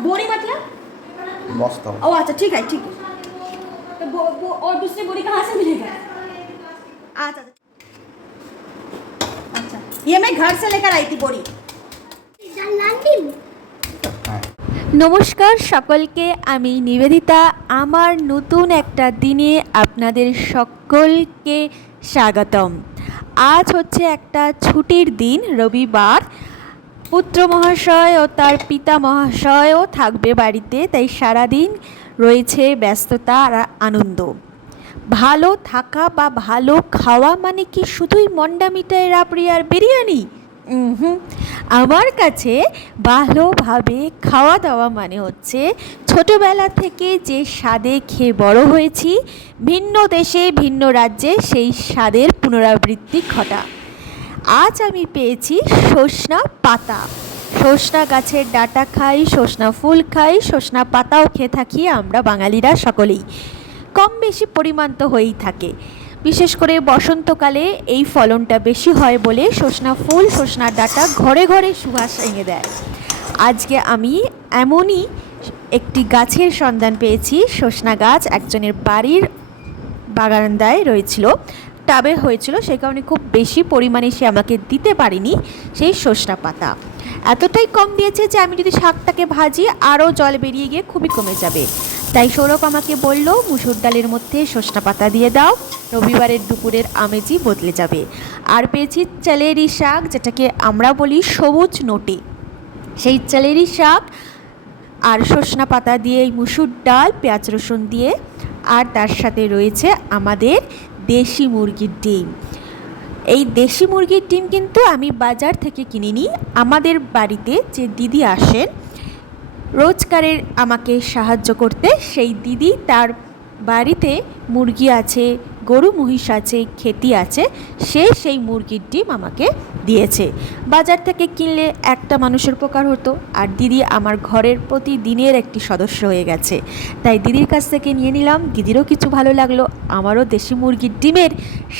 बोरी मतलब बस्ता। ओ अच्छा ठीक है ठीक है। तो और दूसरी बोरी कहाँ से मिलेगा? अच्छा अच्छा, ये मैं घर से लेकर आई थी बोरी। নমস্কার সকলকে, আমি নিবেদিতা। আমার নতুন একটা দিনে আপনাদের সকলকে স্বাগতম। আজ হচ্ছে একটা ছুটির দিন, রবিবার। পুত্র মহাশয় ও তার পিতা মহাশয়ও থাকবে বাড়িতে, তাই সারাদিন রয়েছে ব্যস্ততা আর আনন্দ। ভালো থাকা বা ভালো খাওয়া মানে কি শুধুই মন্ডা মিঠাই, রাবড়ি আর বিরিয়ানি? হুম, আমার কাছে ভালোভাবে খাওয়া দাওয়া মানে হচ্ছে ছোটোবেলা থেকে যে স্বাদে খেয়ে বড় হয়েছি, ভিন্ন দেশে ভিন্ন রাজ্যে সেই স্বাদের পুনরাবৃত্তি ঘটা। আজ আমি পেয়েছি সজনা পাতা। সজনা গাছের ডাঁটা খাই, সজনা ফুল খাই, সজনা পাতাও খেয়ে থাকি আমরা বাঙালিরা সকলেই। কম বেশি পরিমাণ তো হয়েই থাকে। বিশেষ করে বসন্তকালে এই ফলনটা বেশি হয় বলে সজনা ফুল, সজনা ডাঁটা ঘরে ঘরে সুবাস এনে দেয়। আজকে আমি এমনই একটি গাছের সন্ধান পেয়েছি। সজনা গাছ একজনের বাড়ির বারান্দায় রয়েছিল, টাবে হয়েছিল, সেই কারণে খুব বেশি পরিমাণে সে আমাকে দিতে পারেনি সেই সজনা পাতা। এতটাই কম দিয়েছে যে আমি যদি শাকটাকে ভাজি আরও জল বেরিয়ে গিয়ে খুবই কমে যাবে। তাই সৌরভ আমাকে বলল, মুসুর ডালের মধ্যে সজনা পাতা দিয়ে দাও, রবিবারের দুপুরের আমেজই বদলে যাবে। আর পেয়েছি চালেরি শাক, যেটাকে আমরা বলি সবুজ নোটে। সেই চালেরি শাক আর সজনা পাতা দিয়ে এই মুসুর ডাল, পেঁয়াজ রসুন দিয়ে, আর তার সাথে রয়েছে আমাদের দেশি মুরগির ডিম। এই দেশি মুরগির ডিম কিন্তু আমি বাজার থেকে কিনিনি। আমাদের বাড়িতে যে দিদি আসেন রোজকারের আমাকে সাহায্য করতে, সেই দিদি তার বাড়িতে মুরগি আছে, গরু মহিষ আছে, খেতি আছে, সে সেই মুরগির ডিম আমাকে দিয়েছে। বাজার থেকে কিনলে একটা মানুষের উপকার হতো, আর দিদি আমার ঘরের প্রতিদিনের একটি সদস্য হয়ে গেছে। তাই দিদির কাছ থেকে নিয়ে নিলাম, দিদিরও কিছু ভালো লাগলো, আমারও দেশি মুরগির ডিমের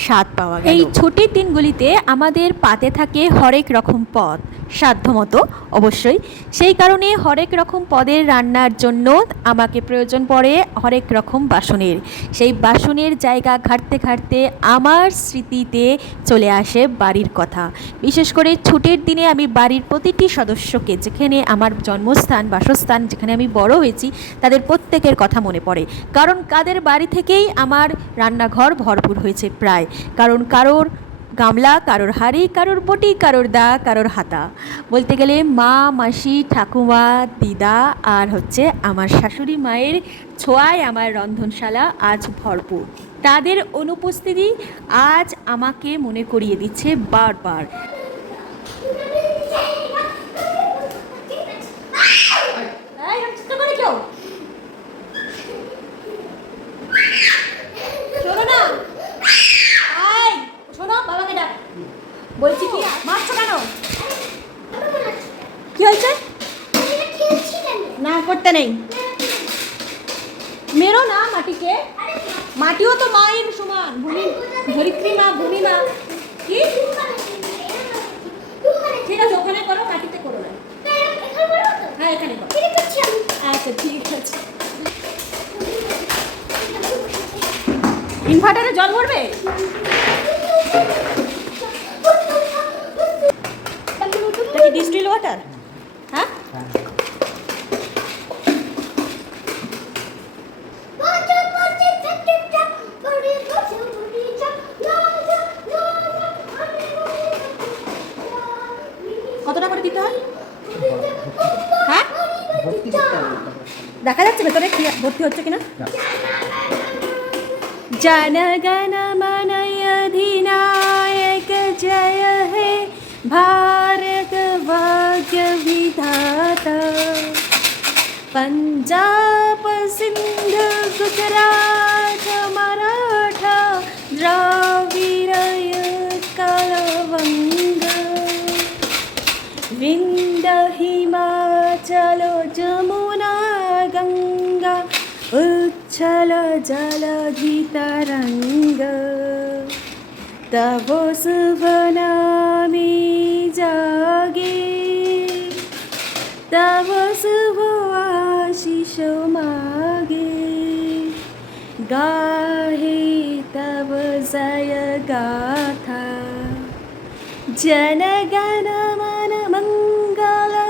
স্বাদ পাওয়া গেল। এই ছুটির দিনগুলিতে আমাদের পাতে থাকে হরেক রকম পদ, সাধ্যমতো অবশ্যই। সেই কারণে হরেক রকম পদের রান্নার জন্য আমাকে প্রয়োজন পড়ে হরেক রকম বাসনের। সেই বাসনের জায়গা ঘাঁটতে ঘাঁটতে আমার স্মৃতিতে চলে আসে বাড়ির কথা। বিশেষ করে ছুটির দিনে আমি বাড়ির প্রতিটি সদস্যকে, যেখানে আমার জন্মস্থান, বাসস্থান, যেখানে আমি বড় হয়েছি, তাদের প্রত্যেকের কথা মনে পড়ে। কারণ কাদের বাড়ি থেকেই আমার রান্নাঘর ভরপুর হয়েছে প্রায়। কারণ কারোর গামলা, কারোর হাঁড়ি, কারোর বটি, কারোর দা, কারোর হাতা। বলতে গেলে মা, মাসি, ঠাকুমা, দিদা আর হচ্ছে আমার শাশুড়ি মায়ের ছোঁয়ায় আমার রন্ধনশালা আজ ভরপুর। তাদের অনুপস্থিতি আজ আমাকে মনে করিয়ে দিচ্ছে বারবার। বলছি কি মারছো কেন? কি হয়েছে? না করতে নেই, মেরো না মাটিকে। মাটিও তো মায়ের সমান, ভূমি, ধরিত্রী মা, ভূমি মা। কি ঠিক আছে, ওখানে করো, মাটিতে করো না। হ্যাঁ এখানে করো। আচ্ছা ঠিক আছে। ইনভার্টারে জল ভরবে? Distil water? হ্যাঁ কতটা করে দিতে হয়? হ্যাঁ দেখা যাচ্ছে ভেতরে কি ভর্তি হচ্ছে কিনা। জনগণ মন অধিনায়ক জয় হে भारत भाग्य विधाता, पंजाब सिंध गुजरात मराठा द्राविड़ उत्कल वंग, विंध्य हिमाचल जमुना गंगा उच्छल जलधि तरंग, तव शुभ नामे जागे, तव शुभ आशीष मागे गाहे तब जय गाथा जनगण मन मंगलदायक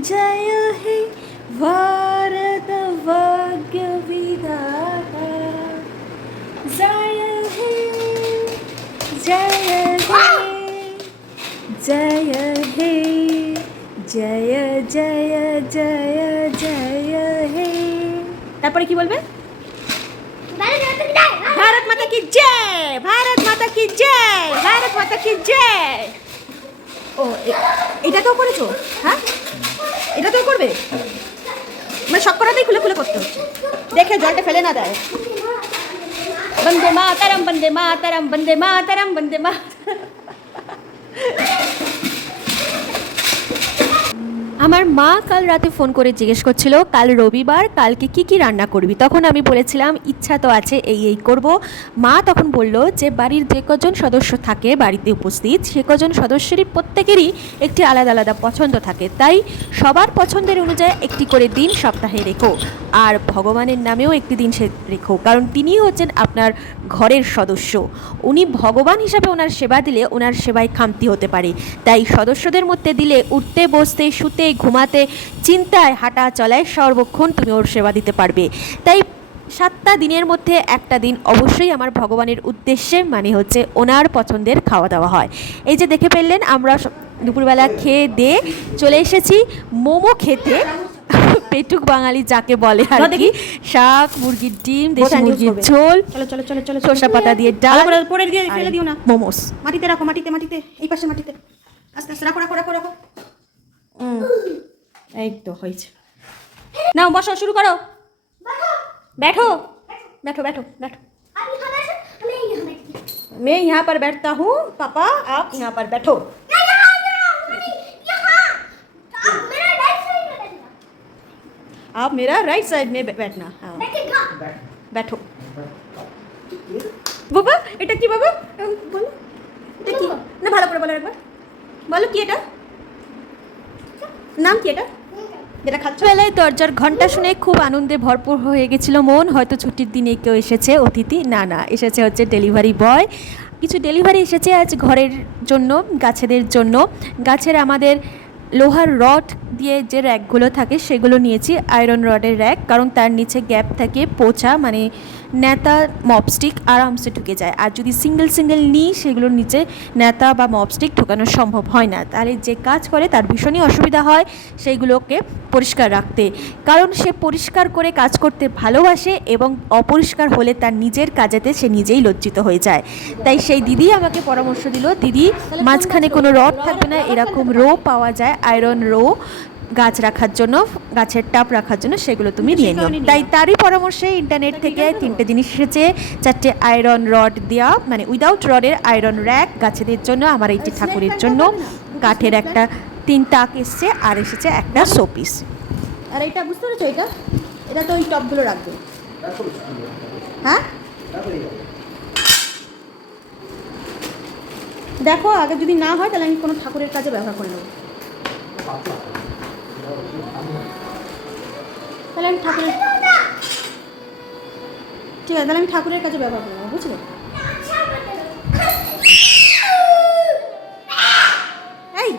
जय हे भारत भाग्य विधाता जय हे जय हे जय हे जय जय जय जय हे তারপরে কি বলবে ভারত মাতা কি জয় ভারত মাতা কি জয় ভারত মাতা কি জয় ও এটাকেও করেছো হ্যাঁ এটাকেও করবে মানে সব করাতেই খুলে খুলে করতে হচ্ছে দেখে জলটা ফেলে না দেয় বন্দে মাতরম বন্দে মাতরম বন্দে মাতরম বন্দে মাতরম আমার মা কাল রাতে ফোন করে জিজ্ঞেস করছিল কাল রবিবার কালকে কি কি রান্না করবি তখন আমি বলেছিলাম ইচ্ছা তো আছে এই করব মা তখন বলল যে বাড়ির যে কজন সদস্য থাকে বাড়িতে উপস্থিত সে কজন সদস্যেরই প্রত্যেকেরই একটি আলাদা আলাদা পছন্দ থাকে তাই সবার পছন্দের অনুযায়ী একটি করে দিন সপ্তাহে রেখো আর ভগবানের নামেও একটি দিন সে রেখো কারণ তিনিই হচ্ছেন আপনার ঘরের সদস্য উনি ভগবান হিসাবে ওনার সেবা দিলে ওনার সেবায় খামতি হতে পারে তাই সদস্যদের মধ্যে দিলে উঠতে বসতে শুতে ঘুমাতে চিন্তায় হাঁটা চলায় সর্বক্ষণ তুমি ওর সেবা দিতে পারবে তাই 7টা দিনের মধ্যে একটা দিন অবশ্যই আমার ভগবানের উদ্দেশ্যে মানে হচ্ছে ওনার পছন্দের খাওয়া দাওয়া হয় এই যে দেখে ফেললেন আমরা দুপুরবেলা খেয়ে দিয়ে চলে এসেছি মোমো খেতে পেটুক বাঙালি যাকে বলে আর কি শাক মুরগির ডিম দেশি মুরগির ঝোল চলো চলো চলো চলো সরষা পাতা দিয়ে ডাল পরে দিয়ে ফেলে দিও না মোমোস মাটিতে রাখো মাটিতে মাটিতে এই পাশে মাটিতে আস্তে আস্তে রাখো রাখো রাখো রাখো এই তো হয়েছে নাও বসো শুরু করো बैठो बैठो बैठो बैठो मैं यहाँ पर बैठता हूँ पापा आप यहाँ पर बैठो आप मेरा राइट साइड में बैठना हाँ बैठो বাবা এটা কি বাবা বলো এটা কি না ভালো করে বলো একবার বলো কি এটা নাম কি এটা যেটা খাচ্ছ বেলায় দরজার ঘন্টা শুনে খুব আনন্দে ভরপুর হয়ে গেছিল মন হয়তো ছুটির দিনে কেউ এসেছে অতিথি না এসেছে হচ্ছে ডেলিভারি বয় কিছু ডেলিভারি এসেছে আজ ঘরের জন্য গাছেদের জন্য গাছের আমাদের লোহার রড দিয়ে যে র্যাকগুলো থাকে সেগুলো নিয়েছি আয়রন রডের র্যাক কারণ তার নিচে গ্যাপ থাকে পোঁছা মানে নেতা মপস্টিক আরামসে ঢুকে যায় আর যদি সিঙ্গেল নিই সেগুলোর নিচে নেতা বা মপস্টিক ঢোকানো সম্ভব হয় না তাহলে যে কাজ করে তার ভীষণই অসুবিধা হয় সেইগুলোকে পরিষ্কার রাখতে কারণ সে পরিষ্কার করে কাজ করতে ভালোবাসে এবং অপরিষ্কার হলে তার নিজের কাজেতে সে নিজেই লজ্জিত হয়ে যায় তাই সেই দিদি আমাকে পরামর্শ দিল দিদি মাঝখানে কোনো রড থাকবে না এরকম রো পাওয়া যায় আয়রন রো গাছ রাখার জন্য গাছের টাপ রাখার জন্য সেগুলো তুমি নিয়ে নিও তাই তারই পরামর্শে ইন্টারনেট থেকে 3টে জিনিস এসেছে 4টে আয়রন রড দেওয়া মানে উইদাউট রডের আয়রন র্যাক গাছেদের জন্য আমার এইটি ঠাকুরের জন্য কাঠের একটা 3 তাক এসছে আর এসেছে একটা শোপিস আর এটা বুঝতে পেরেছো এটা তো ওই টপগুলো রাখবে হ্যাঁ দেখো আগে যদি না হয় তাহলে আমি কোনো ঠাকুরের কাজে ব্যবহার করে নেবো তাহলে আমি ঠাকুরের ঠিক আছে তাহলে আমি ঠাকুরের কাছে ব্যবহার করে নেবো বুঝলে এই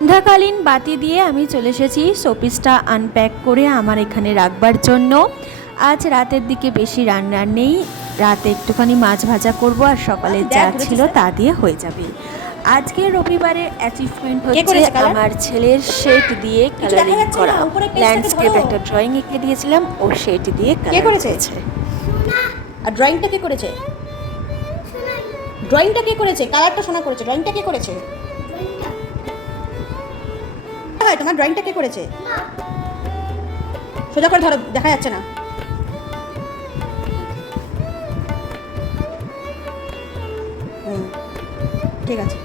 সন্ধ্যাকালীন বাতি দিয়ে আমি চলে এসেছি শোপিসটা আনপ্যাক করে আমার এখানে রাখবার জন্য আজ রাতের দিকে বেশি রান্না নেই, রাতে একটুখানি মাছ ভাজা করব আর সকালে যা ছিল তা দিয়ে হয়ে যাবে। আজকে রবিবারের অ্যাচিভমেন্ট হচ্ছে করেছে colour? আমার ছেলের শেড দিয়ে কালারিং যাচ্ছে না, করা। উপরে page টাকে ল্যান্ডস্কেপ ধরো। একটা ড্রয়িং এঁকে দিয়েছিলাম, ও শেড দিয়ে কে কালার করেছে? করেছে। আর ড্রয়িংটা কে করেছে? ড্রয়িংটা কে করেছে? কালারটা শোনা করেছে। ড্রয়িংটা কে করেছে? হয় তোমার ড্রয়িংটা কে করেছে? সোজা করে ধরো, দেখা যাচ্ছে না। ঠিক আছে।